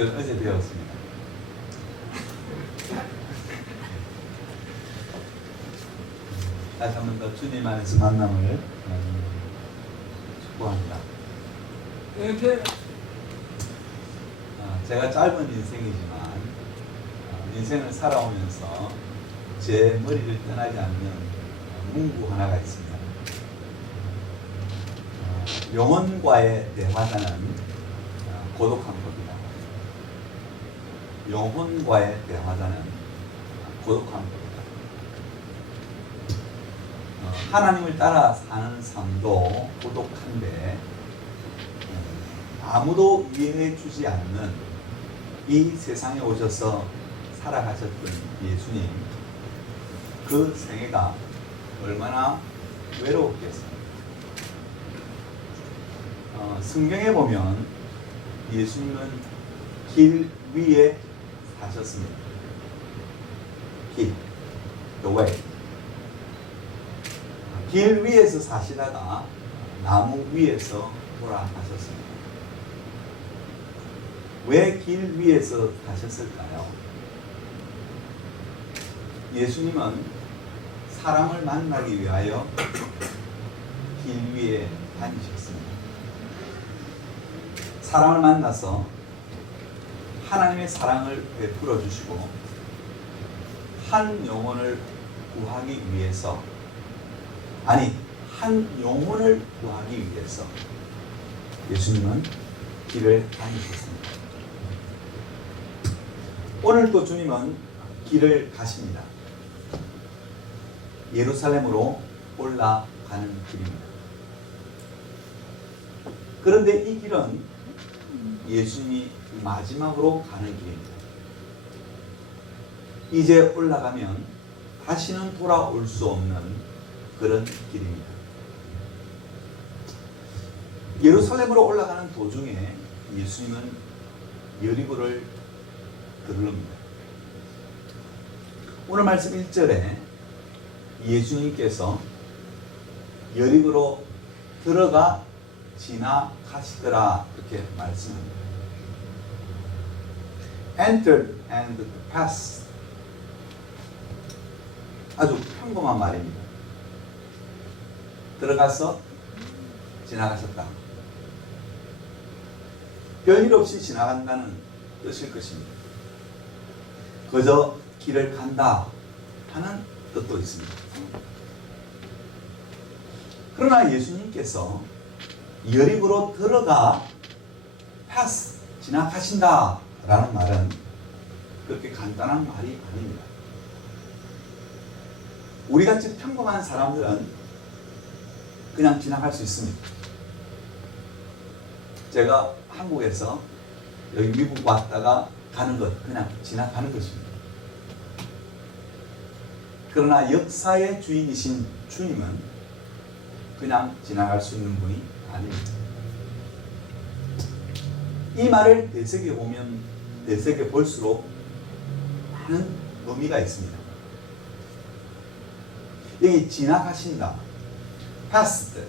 이걸 어제 배웠습니다. 다시 한 번 더 주님 안에서 만남을 축복합니다. 제가 짧은 인생이지만 인생을 살아오면서 제 머리를 떠나지 않는 문구 하나가 있습니다. 영혼과의 대화자는 고독한 법이다. 영혼과의 대화자는 고독한 법이다. 하나님을 따라 사는 삶도 고독한데 아무도 이해해 주지 않는 이 세상에 오셔서 살아가셨던 예수님, 그 생애가 얼마나 외로웠겠어요. 성경에 보면 예수님은 길 위에 사셨습니다. 길, the way. 길 위에서 사시다가 나무 위에서 돌아가셨습니다. 왜 길 위에서 사셨을까요? 예수님은 사람을 만나기 위하여 길 위에 다니셨습니다. 사람을 만나서 하나님의 사랑을 베풀어 주시고 한 영혼을 구하기 위해서, 아니 한 영혼을 구하기 위해서 예수님은 길을 다니셨습니다. 오늘도 주님은 길을 가십니다. 예루살렘으로 올라가는 길입니다. 그런데 이 길은 예수님이 마지막으로 가는 길입니다. 이제 올라가면 다시는 돌아올 수 없는 그런 길입니다. 예루살렘으로 올라가는 도중에 예수님은 여리고를 들릅니다. 오늘 말씀 1절에 예수님께서 여리고로 들어가 지나가시더라 이렇게 말씀합니다. Entered and passed. 아주 평범한 말입니다. 들어가서 지나가셨다. 별일 없이 지나간다는 뜻일 것입니다. 그저 길을 간다 하는 뜻도 있습니다. 그러나 예수님께서 여리고로 들어가 pass, 지나가신다 라는 말은 그렇게 간단한 말이 아닙니다. 우리같이 평범한 사람들은 그냥 지나갈 수 있습니다. 제가 한국에서 여기 미국 왔다가 가는 것, 그냥 지나가는 것입니다. 그러나 역사의 주인이신 주님은 그냥 지나갈 수 있는 분이 아닙니다. 이 말을 되새겨 볼수록 많은 의미가 있습니다. 여기 지나가신다, passed.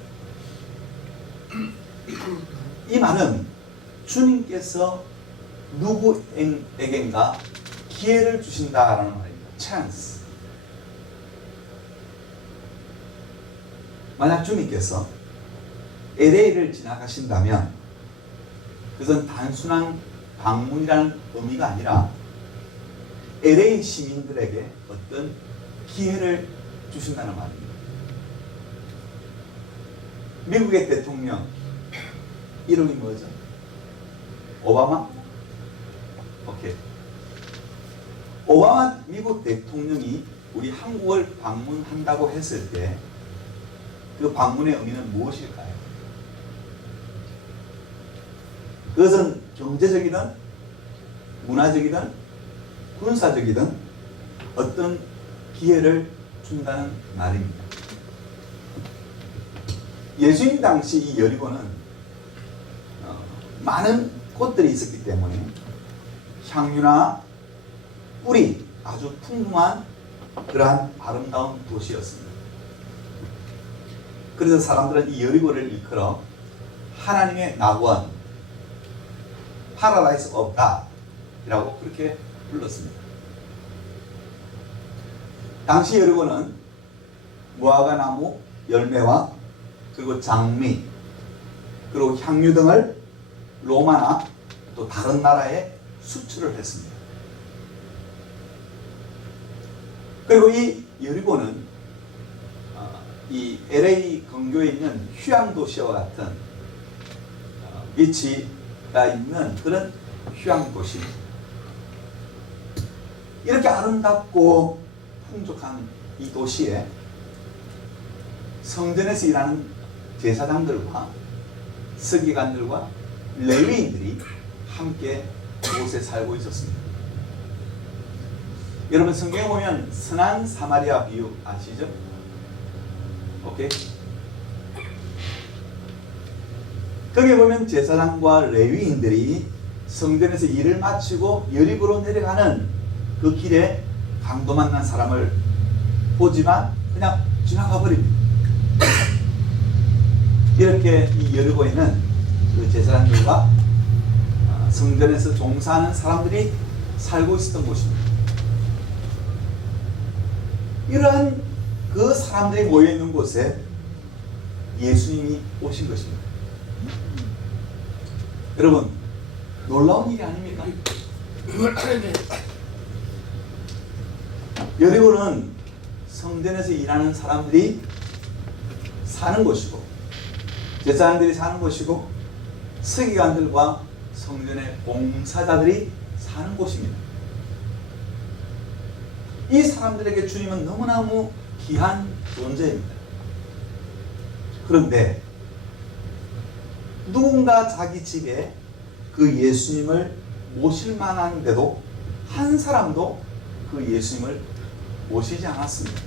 이 말은 주님께서 누구에겐가 기회를 주신다라는 말입니다. chance. 만약 주님께서 LA를 지나가신다면 그것은 단순한 방문이라는 의미가 아니라 LA 시민들에게 어떤 기회를 주신다는 말입니다. 미국의 대통령 이름이 뭐죠? 오바마? 오케이. 오바마 미국 대통령이 우리 한국을 방문한다고 했을 때 그 방문의 의미는 무엇일까요? 그것은 경제적이든 문화적이든 군사적이든 어떤 기회를 준다는 말입니다. 예수님 당시 이 여리고는 많은 꽃들이 있었기 때문에 향유나 꿀이 아주 풍부한 그러한 아름다운 도시였습니다. 그래서 사람들은 이 여리고를 일컬어 하나님의 낙원, Paradise of God 여리고이라고 그렇게 불렀습니다. 당시 여리고는 무화과 나무 열매와 그리고 장미 그리고 향유 등을 로마나 또 다른 나라에 수출을 했습니다. 그리고 이 여리고는 이 LA 근교에 있는 휴양 도시와 같은 위치가 있는 그런 휴양 도시입니다. 이렇게 아름답고 풍족한 이 도시에 성전에서 일하는 제사장들과 서기관들과 레위인들이 함께 그곳에 살고 있었습니다. 여러분 성경에 보면 선한 사마리아 비유 아시죠? 오케이? 거기에 보면 제사장과 레위인들이 성전에서 일을 마치고 여리고로 내려가는 그 길에 강도 만난 사람을 보지만 그냥 지나가 버립니다. 이렇게 이 여리고에는 그 제사장들과 성전에서 종사하는 사람들이 살고 있었던 곳입니다. 이러한 그 사람들이 모여있는 곳에 예수님이 오신 것입니다. 여러분 놀라운 일이 아닙니까? 여리고는 성전에서 일하는 사람들이 사는 곳이고 제사장들이 사는 곳이고 서기관들과 성전의 봉사자들이 사는 곳입니다. 이 사람들에게 주님은 너무너무 귀한 존재입니다. 그런데 누군가 자기 집에 그 예수님을 모실 만한데도 한 사람도 그 예수님을 모시지 않았습니다.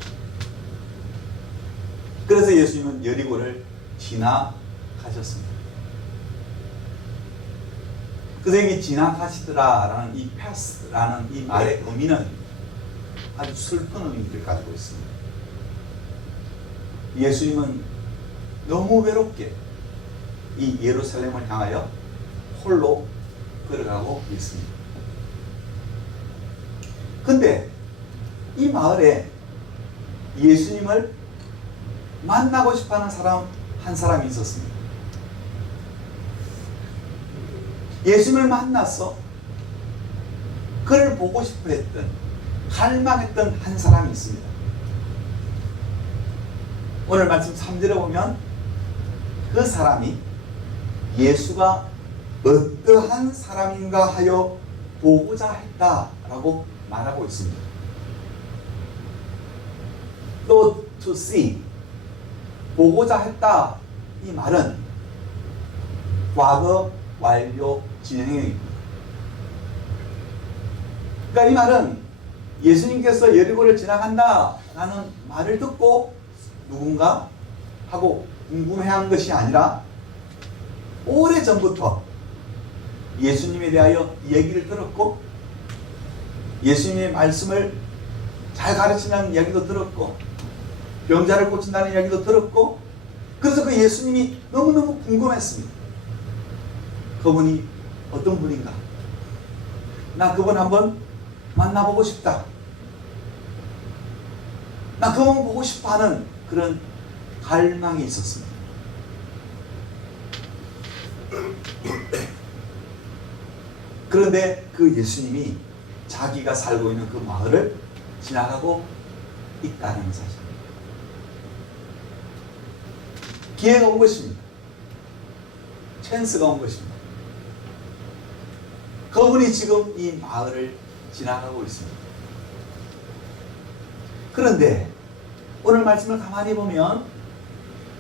그래서 예수님은 여리고를 지나가셨습니다. 그래서 여기 지나가시더라라는 이 패스라는 이 말의 의미는 아주 슬픈 의미를 가지고 있습니다. 예수님은 너무 외롭게 이 예루살렘을 향하여 홀로 걸어가고 있습니다. 근데 이 마을에 예수님을 만나고 싶어하는 사람 한 사람이 있었습니다. 예수님을 만나서 그를 보고 싶어 했던 갈망했던 한 사람이 있습니다. 오늘 말씀 3절에 보면 그 사람이 예수가 어떠한 사람인가 하여 보고자 했다라고 말하고 있습니다. 또 to see 보고자 했다 이 말은 과거 완료 진행형입니다. 그러니까 이 말은 예수님께서 여리고를 지나간다 라는 말을 듣고 누군가 하고 궁금해한 것이 아니라 오래전부터 예수님에 대하여 얘기를 들었고 예수님의 말씀을 잘 가르치는 이야기도 들었고 병자를 고친다는 이야기도 들었고 그래서 그 예수님이 너무너무 궁금했습니다. 그분이 어떤 분인가? 나 그분 한번 만나보고 싶다. 나 그분 보고 싶어하는 그런 갈망이 있었습니다. 그런데 그 예수님이 자기가 살고 있는 그 마을을 지나가고 있다는 사실입니다. 기회가 온 것입니다. 찬스가 온 것입니다. 그분이 지금 이 마을을 지나가고 있습니다. 그런데 오늘 말씀을 가만히 보면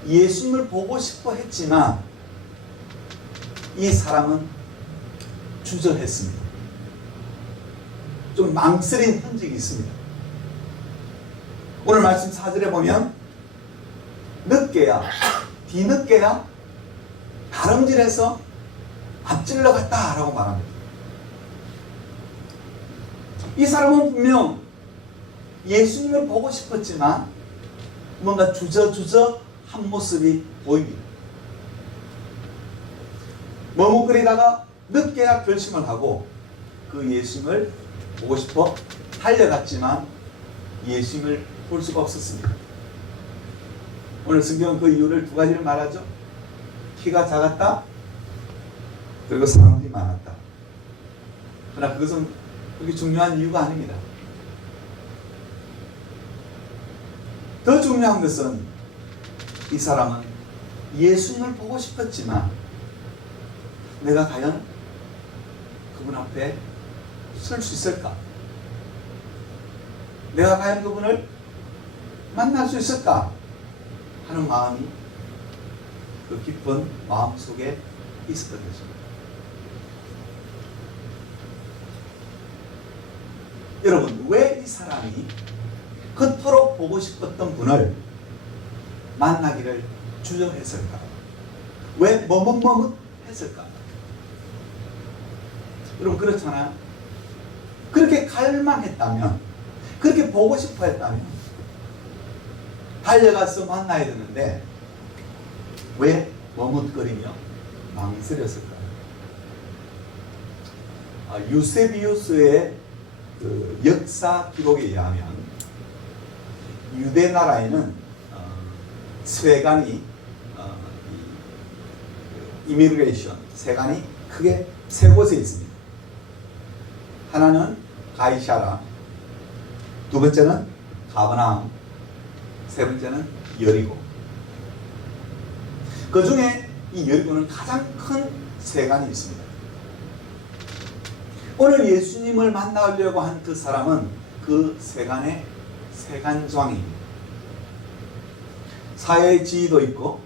예수님을 보고 싶어 했지만 이 사람은 주저했습니다. 좀 망설인 흔적이 있습니다. 오늘 말씀 4절에 보면 늦게야 뒤늦게야 다름질해서 앞질러 갔다라고 말합니다. 이 사람은 분명 예수님을 보고 싶었지만 뭔가 주저한 모습이 보입니다. 머뭇거리다가 늦게야 결심을 하고 그 예수님을 보고 싶어 달려갔지만 예수님을 볼 수가 없었습니다. 오늘 성경은 그 이유를 두 가지를 말하죠. 키가 작았다, 그리고 사람들이 많았다. 그러나 그것은 그렇게 중요한 이유가 아닙니다. 더 중요한 것은 이 사람은 예수님을 보고 싶었지만 내가 과연 그분 앞에 설 수 있을까? 내가 과연 그분을 만날 수 있을까? 하는 마음이 그 깊은 마음 속에 있었던 것입니다. 여러분, 왜 이 사람이 그토록 보고 싶었던 분을 만나기를 주저했을까? 왜 머뭇머뭇했을까? 여러분, 그렇잖아요. 그렇게 갈망했다면, 그렇게 보고 싶어 했다면 달려가서 만나야 되는데 왜 머뭇거리며 망설였을까요? 유세비우스의 그 역사 기록에 의하면 유대 나라에는 세관이 이미그레이션 세관이 크게 세 곳에 있습니다. 하나는 가이샤라, 두 번째는 가버나움, 세 번째는 여리고. 그 중에 이 여리고는 가장 큰 세관이 있습니다. 오늘 예수님을 만나려고 한 그 사람은 그 세관의 세관장입니다. 사회의 지위도 있고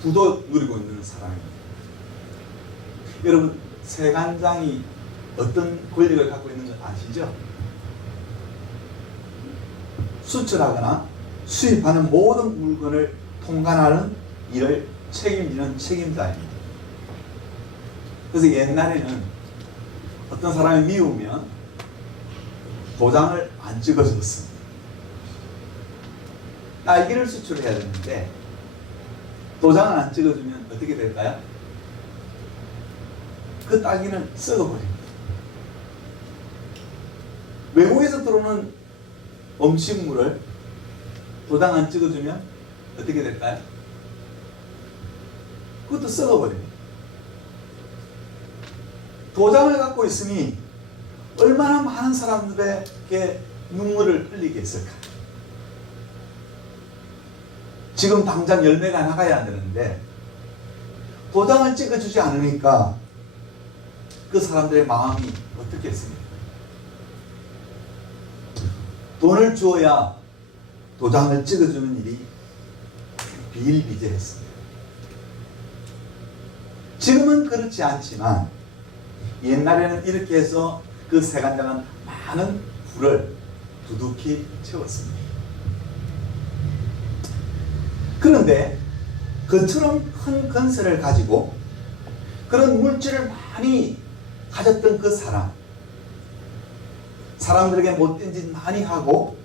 부도 누리고 있는 사람입니다. 여러분, 세관장이 어떤 권력을 갖고 있는 걸 아시죠? 수출하거나 수입하는 모든 물건을 통관하는 일을 책임지는 책임자입니다. 그래서 옛날에는 어떤 사람이 미우면 도장을 안 찍어줬습니다. 딸기를 수출해야 되는데 도장을 안 찍어주면 어떻게 될까요? 그 딸기는 썩어버립니다. 외국에서 들어오는 음식물을 도장 안 찍어주면 어떻게 될까요? 그것도 썩어버립니다. 도장을 갖고 있으니 얼마나 많은 사람들에게 눈물을 흘리게 했을까? 지금 당장 열매가 나가야 되는데 도장을 찍어주지 않으니까 그 사람들의 마음이 어떻겠습니까? 돈을 주어야 도장을 찍어주는 일이 비일비재했습니다. 지금은 그렇지 않지만 옛날에는 이렇게 해서 그 세관장은 많은 부를 두둑히 채웠습니다. 그런데 그처럼 큰 건설을 가지고 그런 물질을 많이 가졌던 그 사람, 사람들에게 못된 짓 많이 하고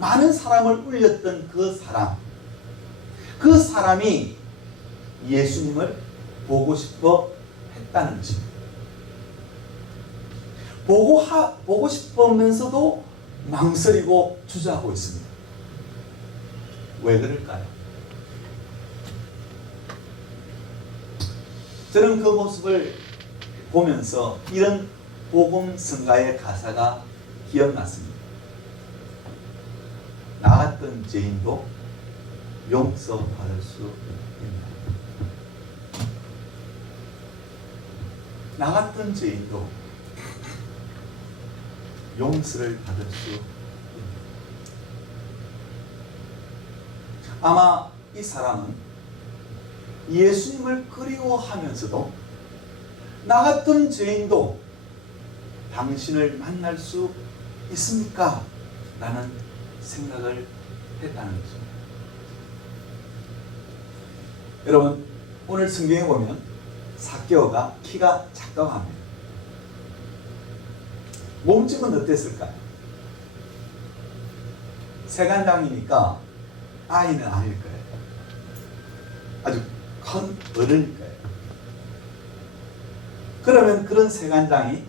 많은 사람을 울렸던 그 사람이 예수님을 보고 싶어 했다는 것입니다. 보고 싶으면서도 망설이고 주저하고 있습니다. 왜 그럴까요? 저는 그 모습을 보면서 이런 복음성가의 가사가 기억났습니다. 나 같은 죄인도 용서받을 수 있다. 나 같은 죄인도 용서를 받을 수 있다. 아마 이 사람은 예수님을 그리워하면서도 나 같은 죄인도 당신을 만날 수 있습니까? 라는 생각을 했다는 것입니다. 여러분, 오늘 성경에 보면 삭개오가 키가 작다고 합니다. 몸집은 어땠을까요? 세관장이니까 아이는 아닐 거예요. 아주 큰 어른일 거예요. 그러면 그런 세간장이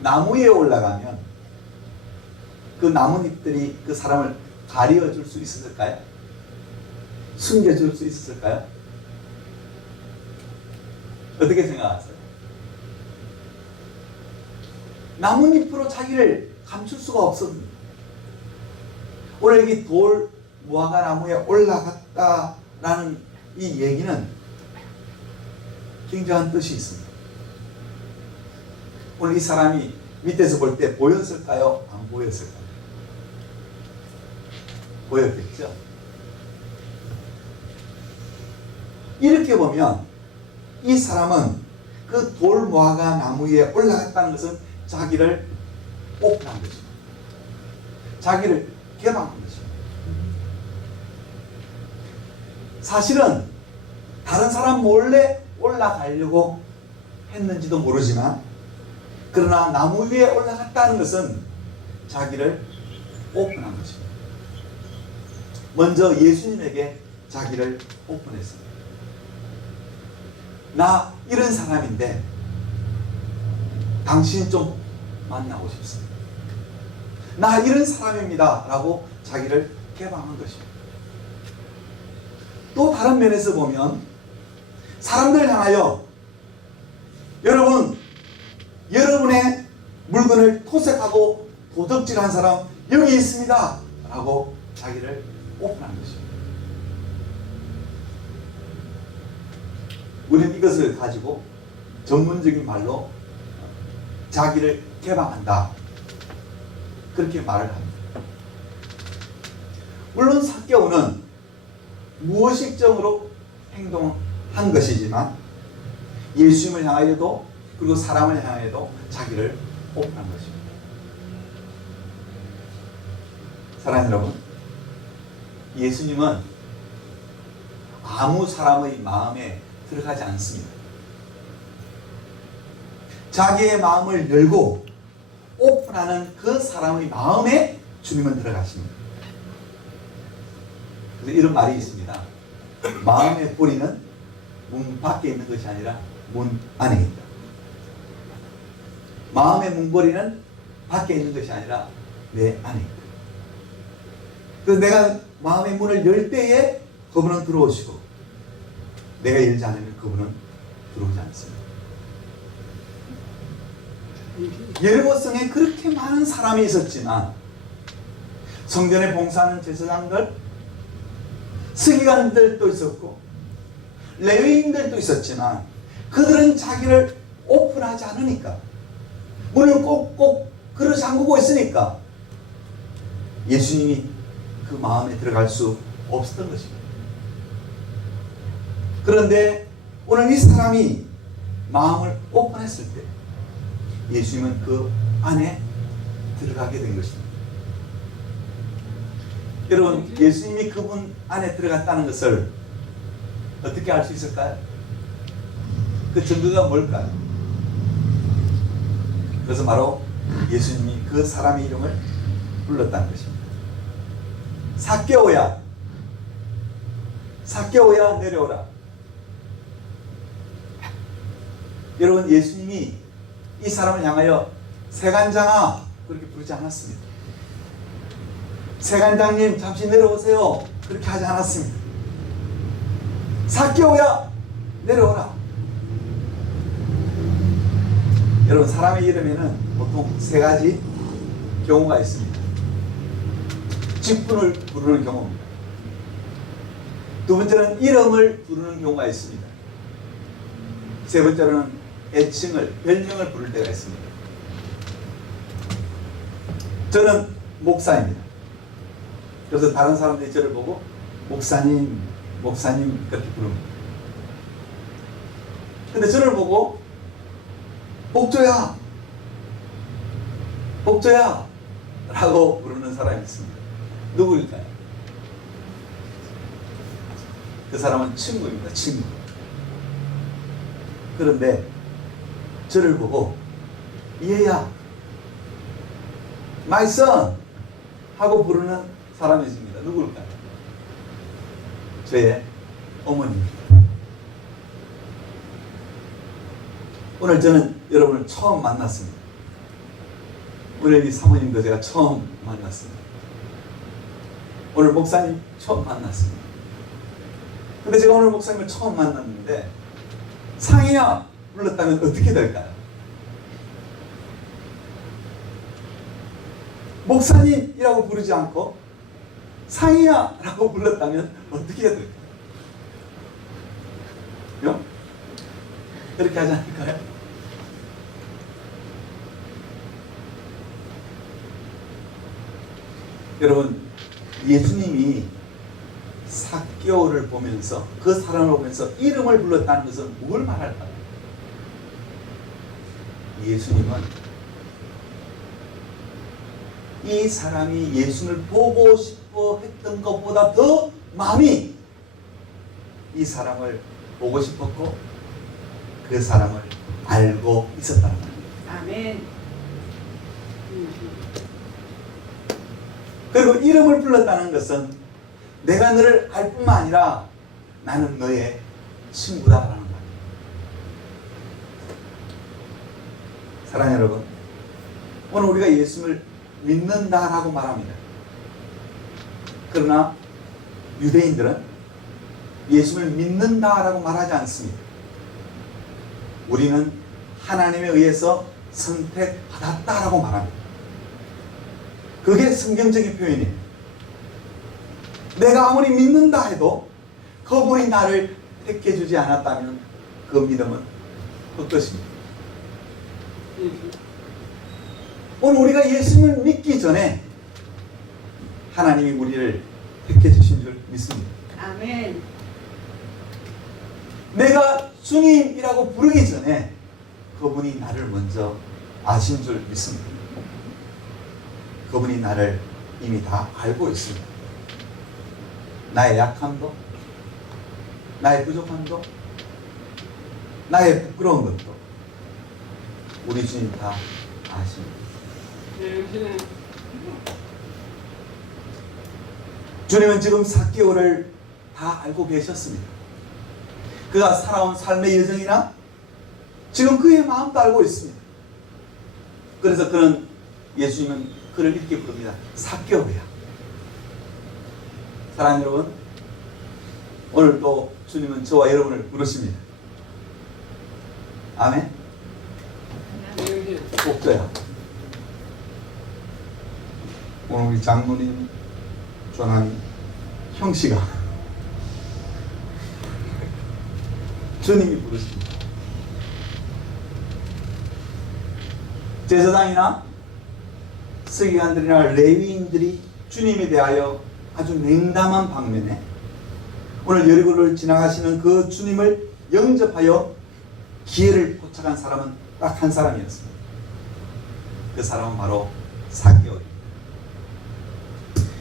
나무 위에 올라가면 그 나뭇잎들이 그 사람을 가려줄 수 있었을까요? 숨겨줄 수 있었을까요? 어떻게 생각하세요? 나뭇잎으로 자기를 감출 수가 없었습니다. 오늘 여기 돌 무화과 나무에 올라갔다라는 이 얘기는 굉장한 뜻이 있습니다. 오늘 이 사람이 밑에서 볼 때 보였을까요? 안 보였을까요? 보였겠죠? 이렇게 보면 이 사람은 그 돌 무화과 나무 위에 올라갔다는 것은 자기를 오픈한 것입니다. 자기를 개방한 것입니다. 사실은 다른 사람 몰래 올라가려고 했는지도 모르지만 그러나 나무 위에 올라갔다는 것은 자기를 오픈한 것입니다. 먼저 예수님에게 자기를 오픈했습니다. 나 이런 사람인데 당신 좀 만나고 싶습니다. 나 이런 사람입니다 라고 자기를 개방한 것입니다. 또 다른 면에서 보면 사람들 향하여 여러분의 물건을 토색하고 도적질한 사람 여기 있습니다 라고 자기를 오픈한 것입니다. 우리는 이것을 가지고 전문적인 말로 자기를 개방한다 그렇게 말을 합니다. 물론 삭개오는 무의식적으로 행동한 것이지만 예수님을 향하여도 그리고 사람을 향하여도 자기를 오픈한 것입니다. 사랑하는 여러분, 예수님은 아무 사람의 마음에 들어가지 않습니다. 자기의 마음을 열고 오픈하는 그 사람의 마음에 주님은 들어가십니다. 그래서 이런 말이 있습니다. 마음의 뿌리는 문 밖에 있는 것이 아니라 문 안에 있다. 마음의 문고리는 밖에 있는 것이 아니라 내 안에 있다. 그래서 내가 마음의 문을 열 때에 그분은 들어오시고 내가 열지 않으면 그분은 들어오지 않습니다. 예루살렘에 그렇게 많은 사람이 있었지만 성전에 봉사하는 제사장들, 서기관들도 있었고 레위인들도 있었지만 그들은 자기를 오픈하지 않으니까 문을 꼭꼭 걸어 잠그고 있으니까 예수님이 그 마음에 들어갈 수 없었던 것입니다. 그런데 오늘 이 사람이 마음을 오픈했을 때 예수님은 그 안에 들어가게 된 것입니다. 여러분, 예수님이 그분 안에 들어갔다는 것을 어떻게 알 수 있을까요? 그 증거가 뭘까요? 그것은 바로 예수님이 그 사람의 이름을 불렀다는 것입니다. 삭개오야, 삭개오야 내려오라. 여러분, 예수님이 이 사람을 향하여 세간장아 그렇게 부르지 않았습니다. 세간장님 잠시 내려오세요 그렇게 하지 않았습니다. 삭개오야 내려오라. 여러분, 사람의 이름에는 보통 세 가지 경우가 있습니다. 직분을 부르는 경우입니다. 두 번째는 이름을 부르는 경우가 있습니다. 세 번째로는 애칭을, 별명을 부를 때가 있습니다. 저는 목사입니다. 그래서 다른 사람들이 저를 보고 목사님, 목사님 그렇게 부릅니다. 근데 저를 보고 복조야, 복조야 라고 부르는 사람이 있습니다. 누구일까요? 그 사람은 친구입니다. 친구. 그런데 저를 보고 얘야, my son 하고 부르는 사람이 있습니다. 누구일까요? 저의 어머니입니다. 오늘 저는 여러분을 처음 만났습니다. 오늘 이 사모님도 제가 처음 만났습니다. 오늘 목사님 처음 만났습니다. 근데 제가 오늘 목사님을 처음 만났는데 상이야 불렀다면 어떻게 될까요? 목사님이라고 부르지 않고 상이야 라고 불렀다면 어떻게 해야 될까요? 그렇게 하지 않을까요? 여러분, 예수님이 삭개오를 보면서 그 사람을 보면서 이름을 불렀다는 것은 뭘 말할까요? 예수님은 이 사람이 예수를 보고 싶어 했던 것보다 더 마음이 이 사람을 보고 싶었고 그 사람을 알고 있었다는 말입니다. 아멘. 그리고 이름을 불렀다는 것은 내가 너를 알 뿐만 아니라 나는 너의 친구다라는 말입니다. 사랑하는 여러분, 오늘 우리가 예수를 믿는다라고 말합니다. 그러나 유대인들은 예수를 믿는다라고 말하지 않습니다. 우리는 하나님에 의해서 선택받았다라고 말합니다. 그게 성경적인 표현이에요. 내가 아무리 믿는다 해도 그분이 나를 택해주지 않았다면 그 믿음은 헛것입니다. 오늘 우리가 예수님을 믿기 전에 하나님이 우리를 택해주신 줄 믿습니다. 아멘. 내가 주님이라고 부르기 전에 그분이 나를 먼저 아신 줄 믿습니다. 그분이 나를 이미 다 알고 있습니다. 나의 약함도, 나의 부족함도, 나의 부끄러운 것도 우리 주님 다 아십니다. 주님은 지금 삭개오를 다 알고 계셨습니다. 그가 살아온 삶의 여정이나 지금 그의 마음도 알고 있습니다. 그래서 그는 예수님은 그를 이렇게 부릅니다. 삭개오야. 사랑하는 여러분, 오늘 또 주님은 저와 여러분을 부르십니다. 아멘. 꼭 저야. 오늘 우리 장로님, 조나님, 형씨가 주님이 부르십니다. 제사장이나 서기관들이나 레위인들이 주님에 대하여 아주 냉담한 방면에 오늘 여리고를 지나가시는 그 주님을 영접하여 기회를 포착한 사람은 딱 한 사람이었습니다. 그 사람은 바로 삭개오입니다.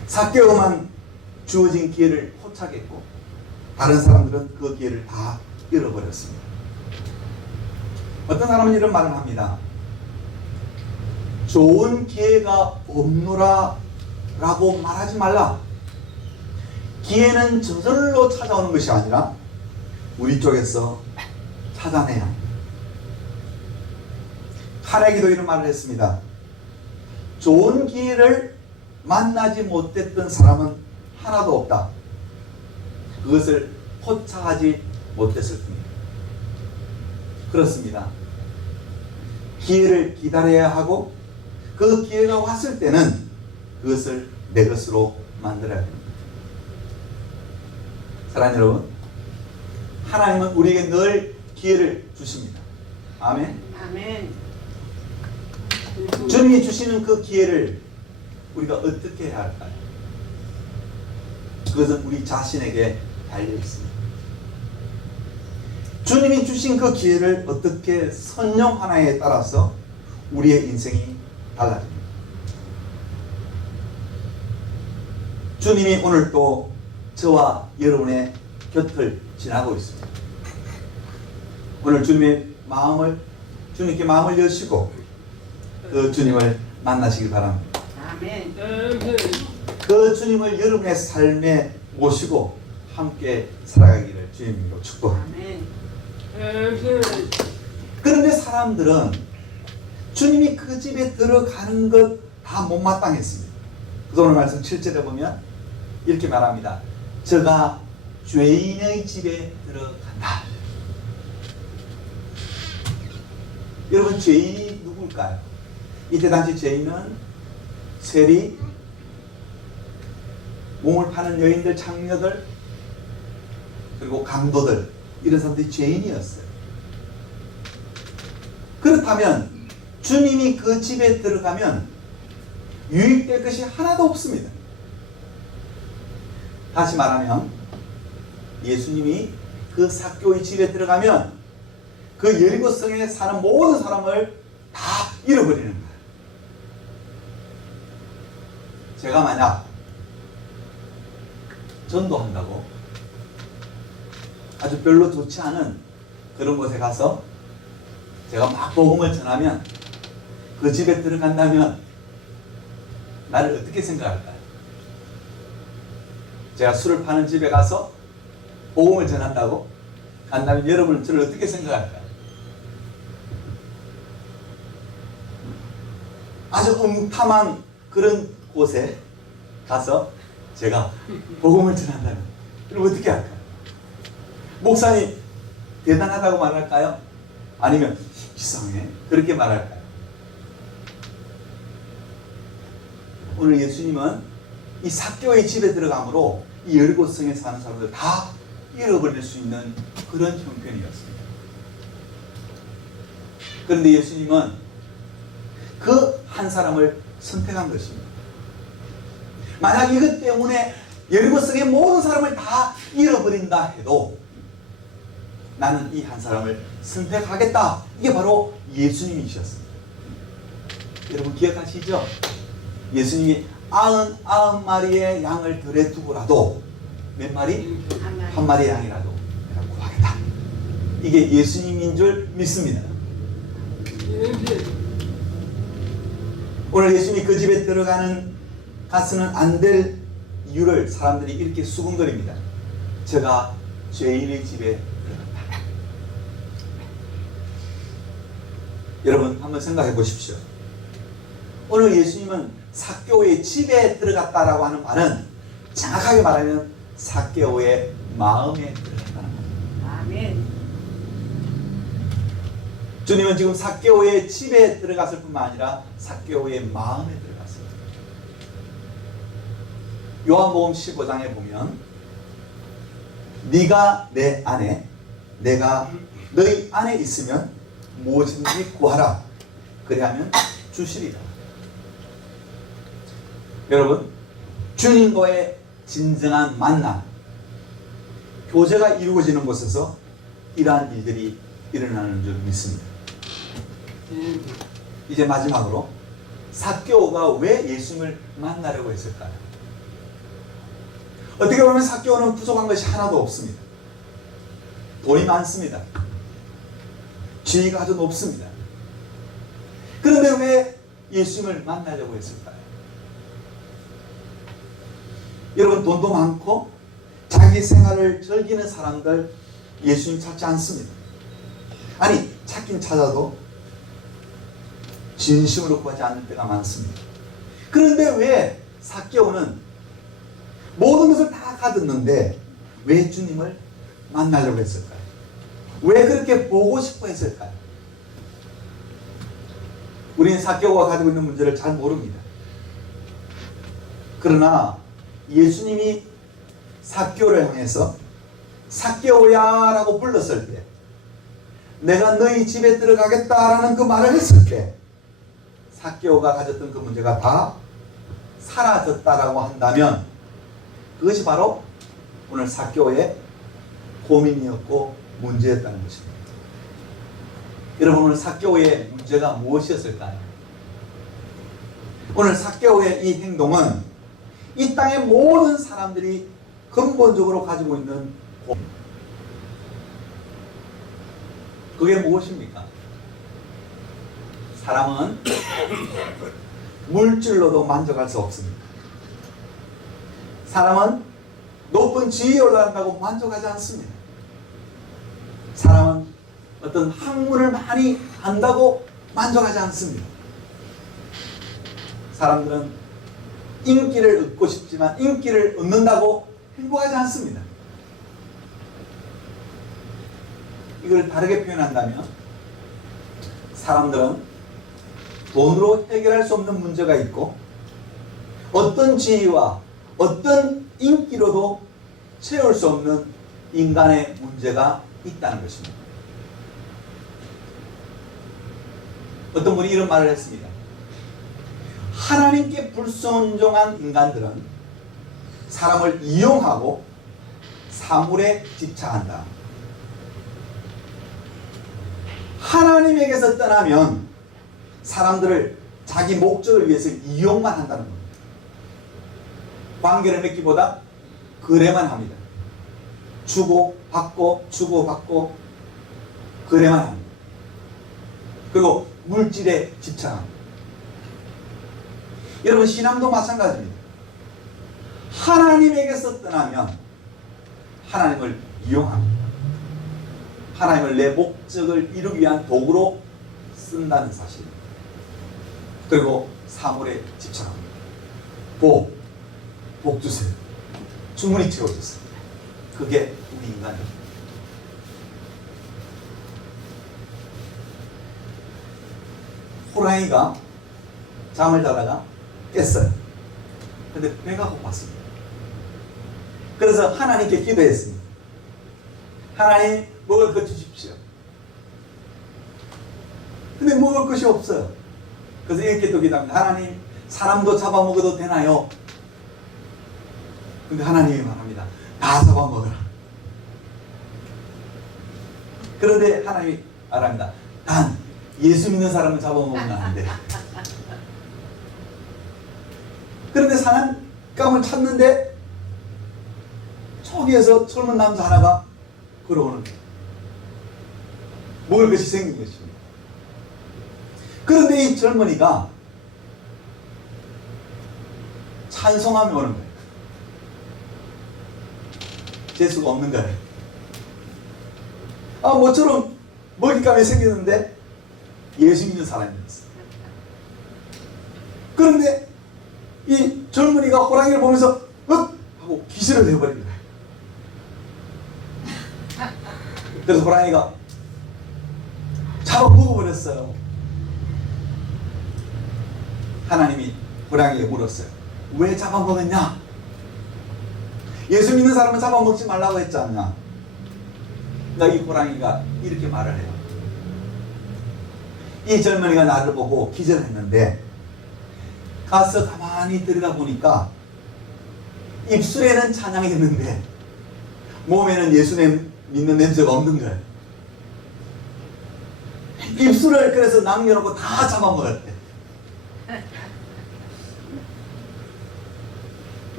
삭개오만 주어진 기회를 포착했고 다른 사람들은 그 기회를 다 잃어버렸습니다. 어떤 사람은 이런 말을 합니다. 좋은 기회가 없노라 라고 말하지 말라. 기회는 저절로 찾아오는 것이 아니라 우리 쪽에서 찾아내야 합니다. 카네기도 이런 말을 했습니다. 좋은 기회를 만나지 못했던 사람은 하나도 없다. 그것을 포착하지 못했을 뿐입니다. 그렇습니다. 기회를 기다려야 하고 그 기회가 왔을 때는 그것을 내 것으로 만들어야 됩니다. 사랑하는 여러분, 하나님은 우리에게 늘 기회를 주십니다. 아멘. 아멘. 주님이 주시는 그 기회를 우리가 어떻게 해야 할까요? 그것은 우리 자신에게 달려 있습니다. 주님이 주신 그 기회를 어떻게 선용하나에 따라서 우리의 인생이 달라집니다. 주님이 오늘 또 저와 여러분의 곁을 지나고 있습니다. 오늘 주님께 마음을 여시고 그 주님을 만나시길 바랍니다. 아멘. 그 주님을 여러분의 삶에 모시고 함께 살아가기를 주님으로 축복합니다. 아멘. 그런데 사람들은 주님이 그 집에 들어가는 것 다 못마땅했습니다. 그래서 오늘 말씀 7절에 보면 이렇게 말합니다. 저가 죄인의 집에 들어간다. 여러분, 죄인이 누굴까요? 이때 당시 죄인은 세리, 몸을 파는 여인들, 창녀들, 그리고 강도들, 이런 사람들이 죄인이었어요. 그렇다면 주님이 그 집에 들어가면 유익될 것이 하나도 없습니다. 다시 말하면 예수님이 그 삭개오의 집에 들어가면 그 여리고성에 사는 모든 사람을 다 잃어버리는 거예요. 제가 만약 전도한다고 아주 별로 좋지 않은 그런 곳에 가서 제가 막 복음을 전하면 그 집에 들어간다면 나를 어떻게 생각할까요? 제가 술을 파는 집에 가서 복음을 전한다고 간다면 여러분은 저를 어떻게 생각할까요? 아주 음탐한 그런 곳에 가서 제가 복음을 전한다면 그럼 어떻게 할까요? 목사님 대단하다고 말할까요? 아니면 이상해 그렇게 말할까요? 오늘 예수님은 이 삭개오의 집에 들어감으로 이 여리고성에 사는 사람들 다 잃어버릴 수 있는 그런 형편이었습니다. 그런데 예수님은 그 한 사람을 선택한 것입니다. 만약 이것 때문에 여리고성의 모든 사람을 다 잃어버린다 해도 나는 이 한 사람을 선택하겠다. 이게 바로 예수님이셨습니다. 여러분 기억하시죠? 예수님이 99마리의 양을 들에 두고라도 몇 마리? 한 마리의 양이라도 내가 구하겠다. 이게 예수님인 줄 믿습니다. 오늘 예수님이 그 집에 가서는 안 될 이유를 사람들이 이렇게 수군거립니다. 제가 죄인의 집에 들어간다. 여러분 한번 생각해 보십시오. 오늘 예수님은 삭개오의 집에 들어갔다라고 하는 말은 정확하게 말하면 삭개오의 마음에 들어갔다는 겁니다. 아멘. 주님은 지금 삭개오의 집에 들어갔을 뿐만 아니라 삭개오의 마음에 들어갔어요. 요한복음 15장에 보면 네가 내 안에 내가 너희 안에 있으면 무엇인지 구하라. 그리하면 주시리라. 여러분, 주님과의 진정한 만남, 교제가 이루어지는 곳에서 이러한 일들이 일어나는 줄 믿습니다. 이제 마지막으로 삭개오가 왜 예수님을 만나려고 했을까요? 어떻게 보면 삭개오는 부족한 것이 하나도 없습니다. 돈이 많습니다. 지위가 아주 높습니다. 그런데 왜 예수님을 만나려고 했을까요? 여러분, 돈도 많고 자기 생활을 즐기는 사람들 예수님 찾지 않습니다. 아니, 찾긴 찾아도 진심으로 구하지 않을 때가 많습니다. 그런데 왜 삭개오는 모든 것을 다 가졌는데 왜 주님을 만나려고 했을까요? 왜 그렇게 보고 싶어 했을까요? 우리는 삭개오가 가지고 있는 문제를 잘 모릅니다. 그러나 예수님이 삭개오를 향해서 삭개오야 라고 불렀을 때, 내가 너희 집에 들어가겠다라는 그 말을 했을 때 삭개오가 가졌던 그 문제가 다 사라졌다라고 한다면 그것이 바로 오늘 삭개오의 고민이었고 문제였다는 것입니다. 여러분, 오늘 삭개오의 문제가 무엇이었을까요? 오늘 삭개오의 이 행동은 이 땅의 모든 사람들이 근본적으로 가지고 있는 고민, 그게 무엇입니까? 사람은 물질로도 만족할 수 없습니다. 사람은 높은 지위에 올라간다고 만족하지 않습니다. 사람은 어떤 학문을 많이 안다고 만족하지 않습니다. 사람들은 인기를 얻고 싶지만 인기를 얻는다고 행복하지 않습니다. 이걸 다르게 표현한다면 사람들은 돈으로 해결할 수 없는 문제가 있고 어떤 지위와 어떤 인기로도 채울 수 없는 인간의 문제가 있다는 것입니다. 어떤 분이 이런 말을 했습니다. 하나님께 불순종한 인간들은 사람을 이용하고 사물에 집착한다. 하나님에게서 떠나면 사람들을 자기 목적을 위해서 이용만 한다는 겁니다. 관계를 맺기보다 거래만 합니다. 주고 받고 주고 받고 거래만 합니다. 그리고 물질에 집착합니다. 여러분 신앙도 마찬가지입니다. 하나님에게서 떠나면 하나님을 이용합니다. 하나님을 내 목적을 이루기 위한 도구로 쓴다는 사실입니다. 그리고 사물에 집착합니다. 복 주세요. 충분히 채워주세요. 그게 우리 인간입니다. 호랑이가 잠을 자다가 깼어요. 근데 배가 고팠습니다. 그래서 하나님께 기도했습니다. 하나님 먹을 것 주십시오. 근데 먹을 것이 없어요. 그래서 이렇게 또 기도합니다. 하나님 사람도 잡아먹어도 되나요? 근데 하나님이 말합니다. 다 잡아먹어라. 그런데 하나님이 말합니다. 단 예수 믿는 사람은 잡아먹으면 안 돼. 그런데 사냥감을 찾는데 저기에서 젊은 남자 하나가 걸어오는 거예요. 먹을 것이 생긴 것입니다. 그런데 이 젊은이가 찬송하며 오는 거예요. 재수가 없는 거예요. 모처럼 먹잇감이 생겼는데 예수 믿는 사람이었어요. 그런데 이 젊은이가 호랑이를 보면서 하고 기절을 해버린 거예요. 그래서 호랑이가 잡아먹어버렸어요. 하나님이 호랑이에게 물었어요. 왜 잡아먹었냐? 예수 믿는 사람은 잡아먹지 말라고 했지 않냐? 그러니까 이 호랑이가 이렇게 말을 해요. 이 젊은이가 나를 보고 기절했는데 가서 가만히 들여다 보니까 입술에는 찬양이 있는데 몸에는 예수 믿는 냄새가 없는 거예요. 입술을 그래서 남겨놓고 다 잡아먹었대.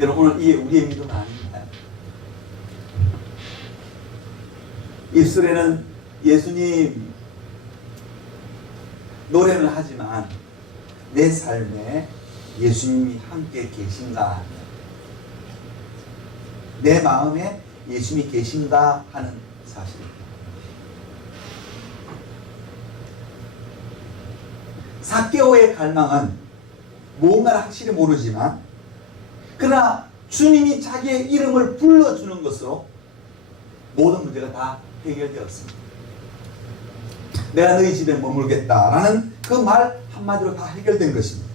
여러분 오늘 이게 우리의 믿음 아닌가요? 입술에는 예수님 노래는 하지만 내 삶에 예수님이 함께 계신가, 내 마음에 예수님이 계신가 하는 사실입니다. 삭개오의 갈망은 무언가를 확실히 모르지만 그러나 주님이 자기의 이름을 불러주는 것으로 모든 문제가 다 해결되었습니다. 내가 너희 집에 머물겠다라는 그 말 한마디로 다 해결된 것입니다.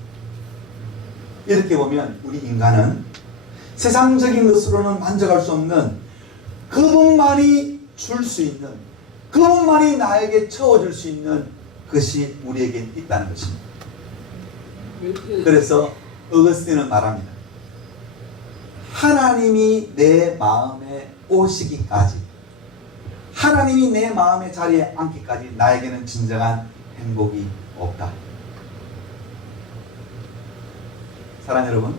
이렇게 보면 우리 인간은 세상적인 것으로는 만족할 수 없는 그분만이 줄 수 있는, 그분만이 나에게 채워줄 수 있는 것이 우리에게 있다는 것입니다. 그래서 어거스틴은 말합니다. 하나님이 내 마음에 오시기까지, 하나님이 내 마음의 자리에 앉기까지 나에게는 진정한 행복이 없다. 사랑하는 여러분,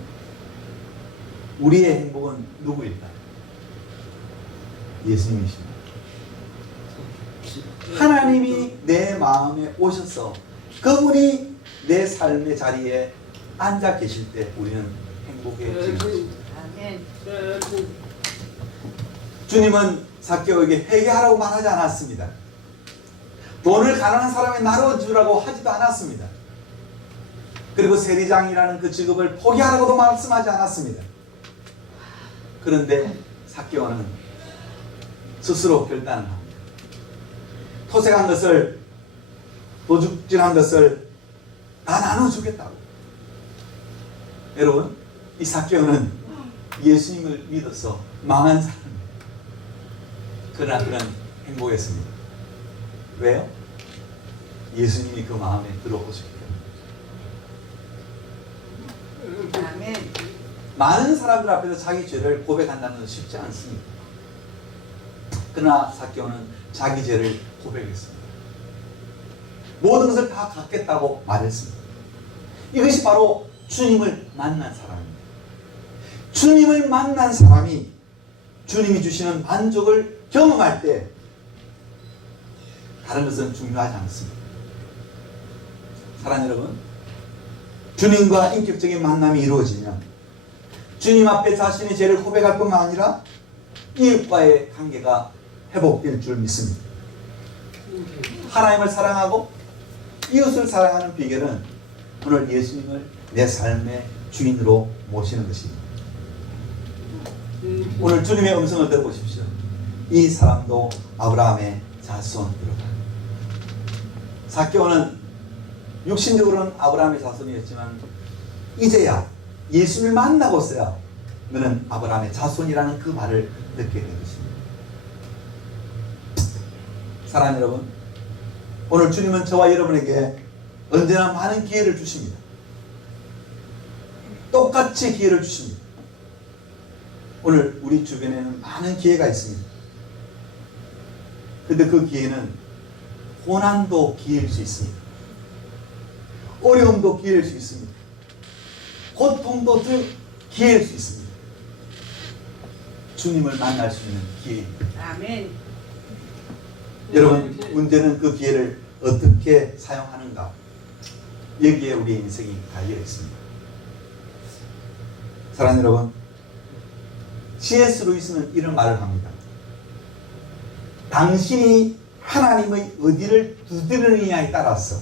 우리의 행복은 누구일까요? 예수님이십니다. 하나님이 내 마음에 오셔서 그분이 내 삶의 자리에 앉아 계실 때 우리는 행복해지는 것입니다. 주님은 삭개오에게 회개하라고 말하지 않았습니다. 돈을 가난한 사람에 나눠주라고 하지도 않았습니다. 그리고 세리장이라는 그 직업을 포기하라고도 말씀하지 않았습니다. 그런데 삭개오는 스스로 결단을 합니다. 토색한 것을, 도둑질한 것을 다 나눠주겠다고. 여러분, 이 삭개오는 예수님을 믿어서 망한 사람입니다. 그러나 그는 행복했습니다. 왜요? 예수님이 그 마음에 들어오셨기 때문에. 아멘. 많은 사람들 앞에서 자기 죄를 고백한다는 것은 쉽지 않습니다. 그러나 삭개오는 자기 죄를 고백했습니다. 모든 것을 다 갖겠다고 말했습니다. 이것이 바로 주님을 만난 사람입니다. 주님을 만난 사람이 주님이 주시는 만족을 경험할 때 다른 것은 중요하지 않습니다. 사랑하는 여러분, 주님과 인격적인 만남이 이루어지면 주님 앞에 자신의 죄를 고백할 뿐만 아니라 이웃과의 관계가 회복될 줄 믿습니다. 하나님을 사랑하고 이웃을 사랑하는 비결은 오늘 예수님을 내 삶의 주인으로 모시는 것입니다. 오늘 주님의 음성을 들어보십시오. 이 사람도 아브라함의 자손이로다. 삭개오는 육신적으로는 아브라함의 자손이었지만 이제야 예수님을 만나고서야 너는 아브라함의 자손이라는 그 말을 듣게 된 것입니다. 사랑하는 여러분, 오늘 주님은 저와 여러분에게 언제나 많은 기회를 주십니다. 똑같이 기회를 주십니다. 오늘 우리 주변에는 많은 기회가 있습니다. 그런데 그 기회는 고난도 기회일 수 있습니다. 어려움도 기회일 수 있습니다. 고통도 기회일 수 있습니다. 주님을 만날 수 있는 기회입니다. 아멘. 여러분, 문제는 그 기회를 어떻게 사용하는가? 여기에 우리의 인생이 달려 있습니다. 사랑하는 여러분, C.S. 루이스는 이런 말을 합니다. 당신이 하나님의 어디를 두드리느냐에 따라서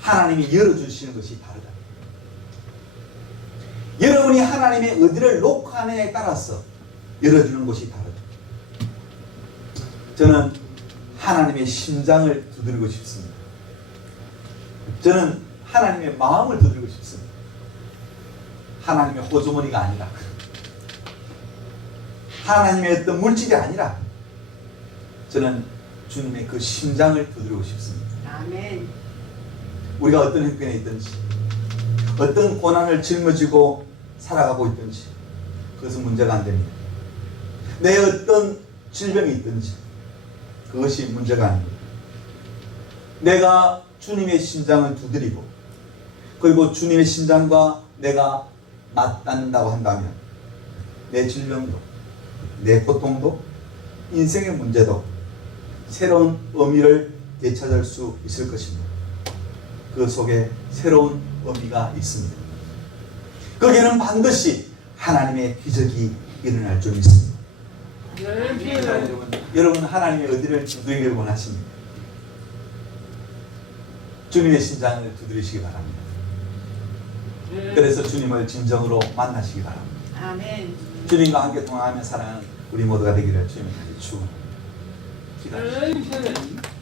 하나님이 열어주시는 것이 다르다. 여러분이 하나님의 어디를 놓고하느냐에 따라서 열어주는 것이 다르다. 저는 하나님의 심장을 두드리고 싶습니다. 저는 하나님의 마음을 두드리고 싶습니다. 하나님의 호주머니가 아니라, 하나님의 어떤 물질이 아니라 저는 주님의 그 심장을 두드리고 싶습니다. 아멘. 우리가 어떤 형편에 있든지, 어떤 고난을 짊어지고 살아가고 있든지 그것은 문제가 안 됩니다. 내 어떤 질병이 있든지 그것이 문제가 아닙니다. 내가 주님의 심장을 두드리고 그리고 주님의 심장과 내가 맞닿는다고 한다면 내 질병도, 내 고통도, 인생의 문제도 새로운 의미를 되찾을 수 있을 것입니다. 그 속에 새로운 의미가 있습니다. 거기에는 반드시 하나님의 기적이 일어날 줄 믿습니다. 여러분 하나님의 어디를 두드리기를 원하십니까? 주님의 심장을 두드리시기 바랍니다. 그래서 주님을 진정으로 만나시기 바랍니다. 아멘. 주님과 함께 동행하며 살아가는 우리 모두가 되기를 주님의 축원합니다. 기도하십시오.